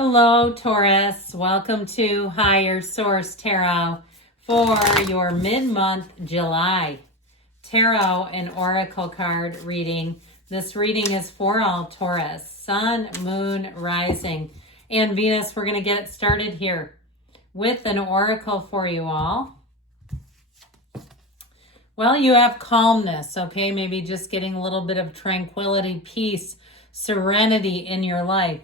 Hello, Taurus. Welcome to Higher Source Tarot for your mid-month July Tarot and Oracle card reading. This reading is for all Taurus, Sun, Moon, Rising, and Venus. We're going to get started here with an oracle for you all. Well, you have calmness, okay? Maybe just getting a little bit of tranquility, peace, serenity in your life.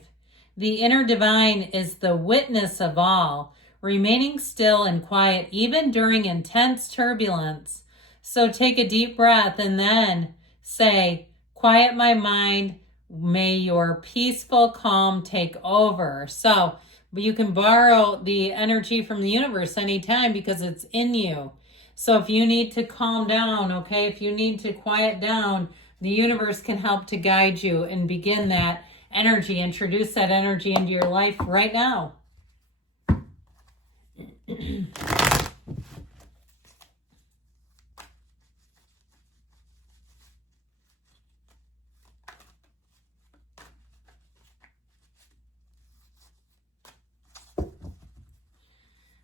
The inner divine is the witness of all, remaining still and quiet even during intense turbulence. So take a deep breath and then say, quiet my mind, may your peaceful calm take over. So you can borrow the energy from the universe anytime because it's in you. So if you need to calm down, okay, if you need to quiet down, the universe can help to guide you and begin that energy, introduce that energy into your life right now.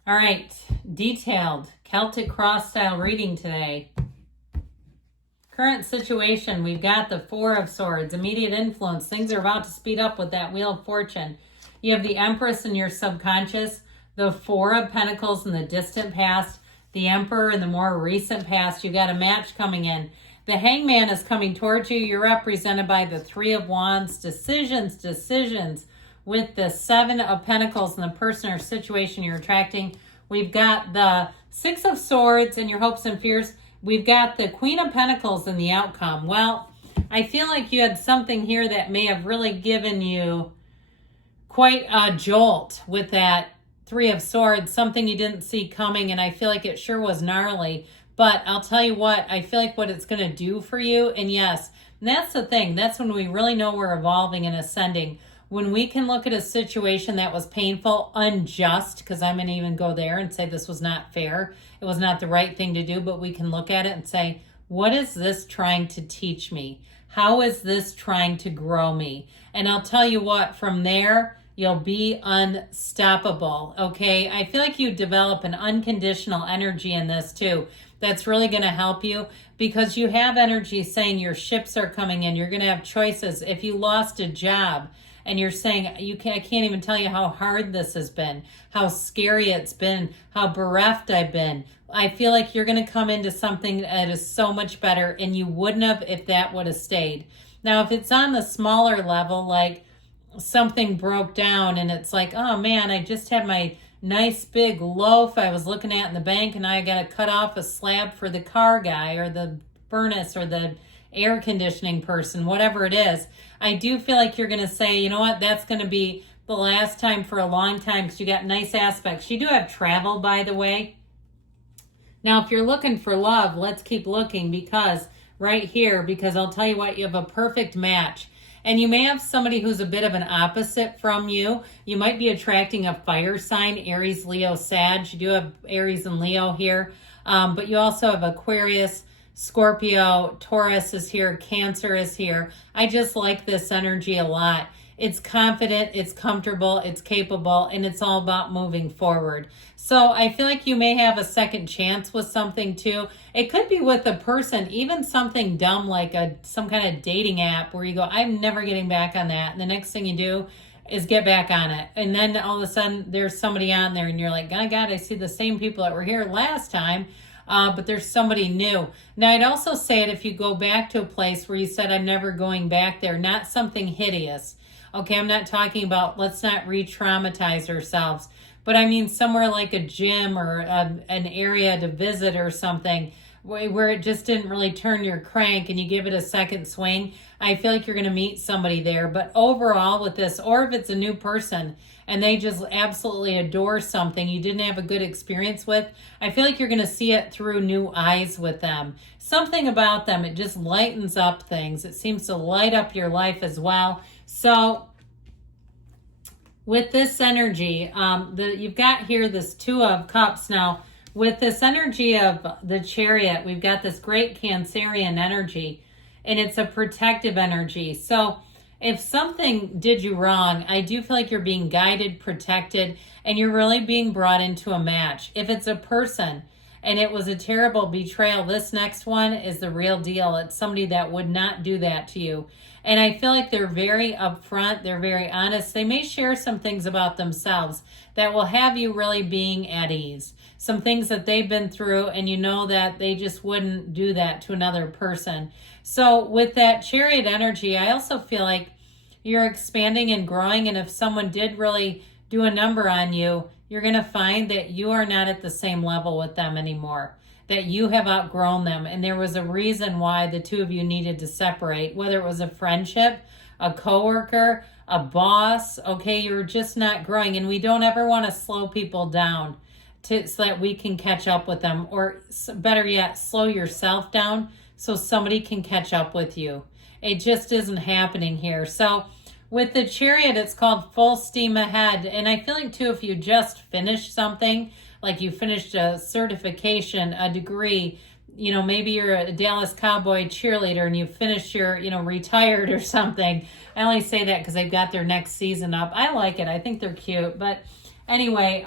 All right, detailed Celtic cross style reading today. Current situation, we've got the Four of Swords, immediate influence. Things are about to speed up with that Wheel of Fortune. You have the Empress in your subconscious, the Four of Pentacles in the distant past, the Emperor in the more recent past. You've got a match coming in. The Hangman is coming towards you. You're represented by the Three of Wands, decisions, with the Seven of Pentacles and the person or situation you're attracting. We've got the Six of Swords and your hopes and fears. We've got the Queen of Pentacles in the outcome. Well, I feel like you had something here that may have really given you quite a jolt with that Three of Swords, something you didn't see coming, and I feel like it sure was gnarly. But I'll tell you what, I feel like what it's going to do for you, and yes, and that's the thing. That's when we really know we're evolving and ascending. When we can look at a situation that was painful, unjust, because I'm going to even go there and say this was not fair. It was not the right thing to do, but we can look at it and say, what is this trying to teach me? How is this trying to grow me? And I'll tell you what, from there, you'll be unstoppable, okay? I feel like you develop an unconditional energy in this too. That's really going to help you because you have energy saying your ships are coming in. You're going to have choices. If you lost a job, and you're saying, I can't even tell you how hard this has been, how scary it's been, how bereft I've been. I feel like you're going to come into something that is so much better, and you wouldn't have if that would have stayed. Now, if it's on the smaller level, like something broke down and it's like, oh man, I just had my nice big loaf I was looking at in the bank, and I got to cut off a slab for the car guy or the furnace or the air conditioning person, whatever it is. I do feel like you're going to say, you know what, that's going to be the last time for a long time because you got nice aspects. You do have travel, by the way. Now, if you're looking for love, let's keep looking because right here, because I'll tell you what, you have a perfect match. And you may have somebody who's a bit of an opposite from you. You might be attracting a fire sign, Aries, Leo, Sag. You do have Aries and Leo here. But you also have Aquarius, Scorpio, Taurus is here, Cancer is here. I just like this energy a lot. It's confident, it's comfortable, it's capable, and it's all about moving forward. So I feel like you may have a second chance with something too. It could be with a person, even something dumb like some kind of dating app where you go, I'm never getting back on that. And the next thing you do is get back on it. And then all of a sudden there's somebody on there and you're like, oh God, I see the same people that were here last time. But there's somebody new. Now, I'd also say it if you go back to a place where you said, I'm never going back there, not something hideous. Okay, I'm not talking about, let's not re-traumatize ourselves. But I mean somewhere like a gym or an area to visit or something where it just didn't really turn your crank and you give it a second swing. I feel like you're going to meet somebody there. But overall with this, or if it's a new person and they just absolutely adore something you didn't have a good experience with, I feel like you're going to see it through new eyes with them. Something about them, it just lightens up things. It seems to light up your life as well. So with this energy, you've got here this Two of Cups. Now, with this energy of the Chariot, we've got this great Cancerian energy, and it's a protective energy. So if something did you wrong, I do feel like you're being guided, protected, and you're really being brought into a match. If it's a person and it was a terrible betrayal, this next one is the real deal. It's somebody that would not do that to you. And I feel like they're very upfront. They're very honest. They may share some things about themselves that will have you really being at ease. Some things that they've been through, and you know that they just wouldn't do that to another person. So with that Chariot energy, I also feel like you're expanding and growing. And if someone did really do a number on you, you're going to find that you are not at the same level with them anymore, that you have outgrown them. And there was a reason why the two of you needed to separate, whether it was a friendship, a coworker, a boss. Okay, you're just not growing. And we don't ever want to slow people down so that we can catch up with them, or better yet, slow yourself down so somebody can catch up with you. It just isn't happening here. So with the Chariot, it's called full steam ahead. And I feel like too, if you just finished something, like you finished a certification, a degree, you know, maybe you're a Dallas Cowboy cheerleader and you finished your, you know, retired or something. I only say that because they've got their next season up. I like it. I think they're cute. But anyway,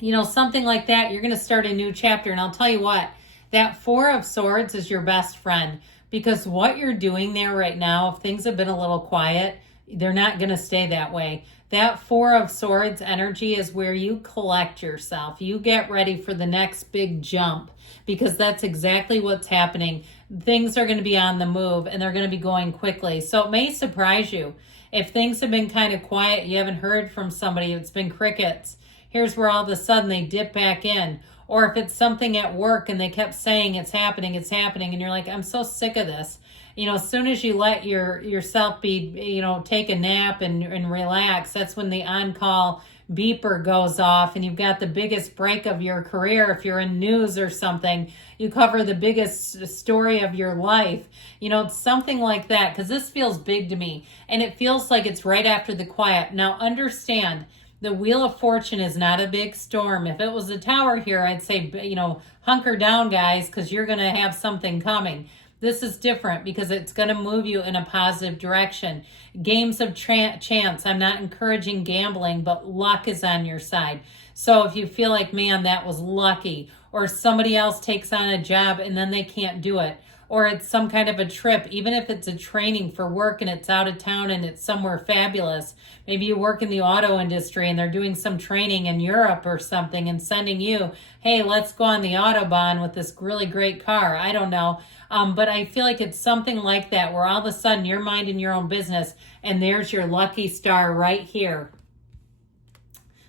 you know, something like that, you're going to start a new chapter. And I'll tell you what, that Four of Swords is your best friend, because what you're doing there right now, if things have been a little quiet, they're not going to stay that way. That Four of Swords energy is where you collect yourself. You get ready for the next big jump, because that's exactly what's happening. Things are going to be on the move and they're going to be going quickly. So it may surprise you. If things have been kind of quiet, you haven't heard from somebody, it's been crickets. Here's where all of a sudden they dip back in. Or if it's something at work and they kept saying it's happening, and you're like, I'm so sick of this. You know, as soon as you let yourself be, you know, take a nap and relax, that's when the on-call beeper goes off and you've got the biggest break of your career. If you're in news or something, you cover the biggest story of your life. You know, something like that, because this feels big to me. And it feels like it's right after the quiet. Now, understand, the Wheel of Fortune is not a big storm. If it was a tower here, I'd say, you know, hunker down, guys, because you're going to have something coming. This is different because it's going to move you in a positive direction. Games of chance. I'm not encouraging gambling, but luck is on your side. So if you feel like, man, that was lucky, or somebody else takes on a job and then they can't do it, or it's some kind of a trip, even if it's a training for work and it's out of town and it's somewhere fabulous. Maybe you work in the auto industry and they're doing some training in Europe or something and sending you, hey, let's go on the Autobahn with this really great car. I don't know. But I feel like it's something like that, where all of a sudden you're minding your own business and there's your lucky star right here.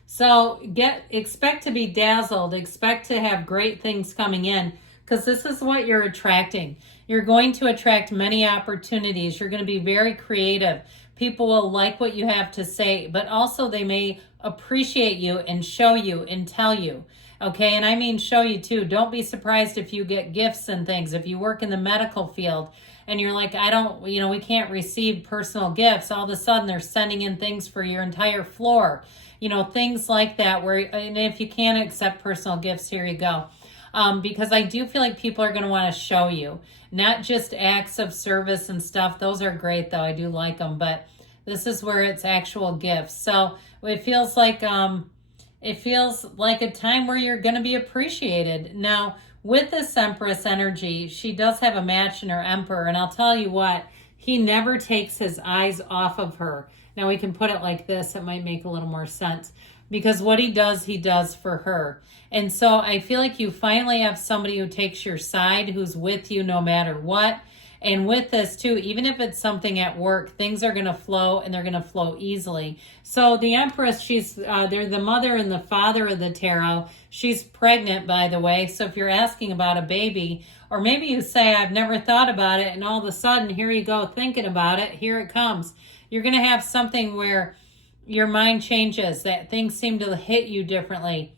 So expect to be dazzled, expect to have great things coming in, because this is what you're attracting. You're going to attract many opportunities. You're going to be very creative. People will like what you have to say, but also they may appreciate you and show you and tell you. Okay, and I mean show you too. Don't be surprised if you get gifts and things. If you work in the medical field and you're like, we can't receive personal gifts. All of a sudden they're sending in things for your entire floor. You know, things like that, and if you can't accept personal gifts, here you go. Because I do feel like people are going to want to show you, not just acts of service and stuff. Those are great, though. I do like them, but this is where it's actual gifts. So it feels like a time where you're going to be appreciated. Now, with this Empress energy, she does have a match in her Emperor, and I'll tell you what, he never takes his eyes off of her. Now, we can put it like this. It might make a little more sense. Because what he does for her. And so I feel like you finally have somebody who takes your side, who's with you no matter what. And with this too, even if it's something at work, things are going to flow and they're going to flow easily. So the Empress, they're the mother and the father of the tarot. She's pregnant, by the way. So if you're asking about a baby, or maybe you say, I've never thought about it, and all of a sudden, here you go thinking about it, here it comes. You're going to have something where your mind changes, that things seem to hit you differently.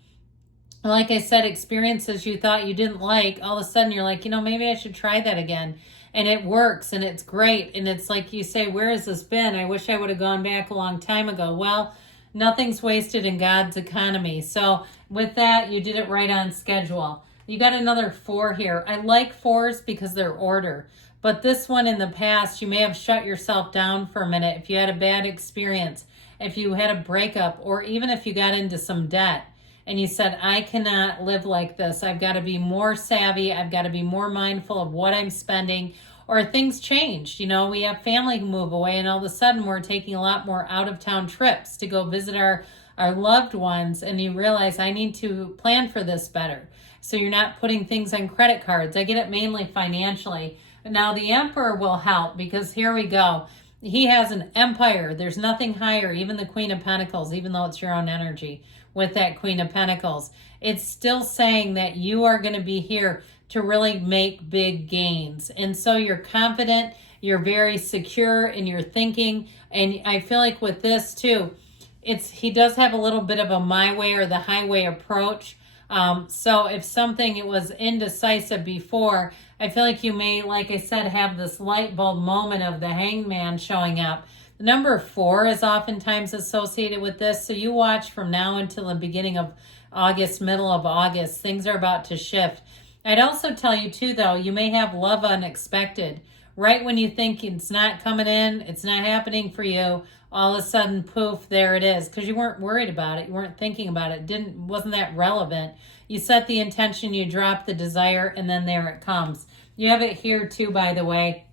Like I said, experiences you thought you didn't like, all of a sudden you're like, maybe I should try that again. And it works and it's great. And it's like you say, where has this been? I wish I would have gone back a long time ago. Well, nothing's wasted in God's economy. So with that, you did it right on schedule. You got another 4 here. I like 4s because they're order. But this one in the past, you may have shut yourself down for a minute if you had a bad experience, if you had a breakup, or even if you got into some debt and you said, I cannot live like this. I've got to be more savvy. I've got to be more mindful of what I'm spending. Or things changed. You know, we have family who move away, and all of a sudden we're taking a lot more out-of-town trips to go visit our loved ones, and you realize I need to plan for this better. So you're not putting things on credit cards. I get it mainly financially. Now the Emperor will help, because here we go. He has an empire. There's nothing higher, even the Queen of Pentacles, even though it's your own energy with that Queen of Pentacles. It's still saying that you are going to be here to really make big gains. And so you're confident, you're very secure in your thinking. And I feel like with this too, he does have a little bit of a my way or the highway approach. So if something it was indecisive before, I feel like you may, like I said, have this light bulb moment of the Hangman showing up. The number 4 is oftentimes associated with this. So you watch from now until the beginning of August, middle of August, things are about to shift. I'd also tell you too, though, you may have love unexpected. Right when you think it's not coming in, it's not happening for you, all of a sudden, poof, there it is. Because you weren't worried about it. You weren't thinking about it. Wasn't that relevant. You set the intention, you drop the desire, and then there it comes. You have it here too, by the way.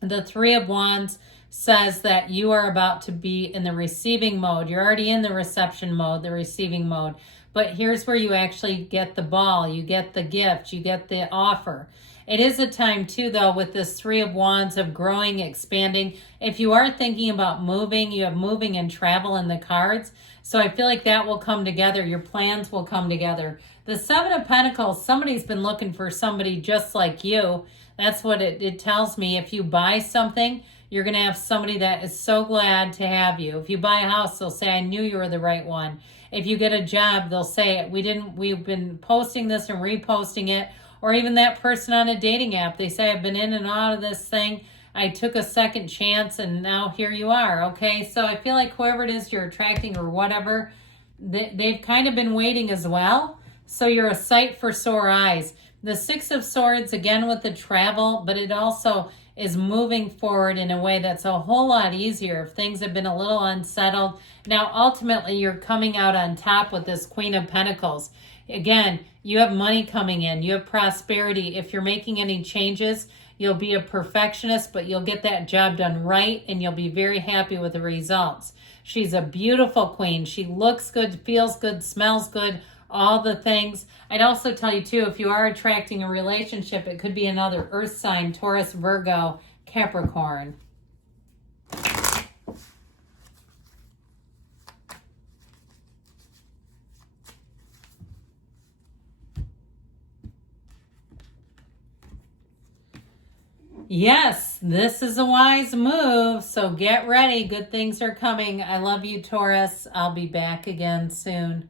The 3 of Wands says that you are about to be in the receiving mode. You're already in the reception mode, the receiving mode. But here's where you actually get the ball. You get the gift. You get the offer. It is a time too, though, with this 3 of Wands of growing, expanding. If you are thinking about moving, you have moving and travel in the cards. So I feel like that will come together. Your plans will come together. The 7 of Pentacles, somebody's been looking for somebody just like you. That's what it tells me. If you buy something, you're going to have somebody that is so glad to have you. If you buy a house, they'll say, I knew you were the right one. If you get a job, they'll say, we've been posting this and reposting it. Or even that person on a dating app, they say, I've been in and out of this thing. I took a second chance and now here you are. Okay, so I feel like whoever it is you're attracting or whatever, they've kind of been waiting as well. So you're a sight for sore eyes. The 6 of Swords, again with the travel, but it also is moving forward in a way that's a whole lot easier if things have been a little unsettled. Now, ultimately, you're coming out on top with this Queen of Pentacles. Again, you have money coming in. You have prosperity. If you're making any changes, you'll be a perfectionist, but you'll get that job done right, and you'll be very happy with the results. She's a beautiful queen. She looks good, feels good, smells good, all the things. I'd also tell you, too, if you are attracting a relationship, it could be another earth sign, Taurus, Virgo, Capricorn. Yes, this is a wise move, so get ready. Good things are coming. I love you, Taurus. I'll be back again soon.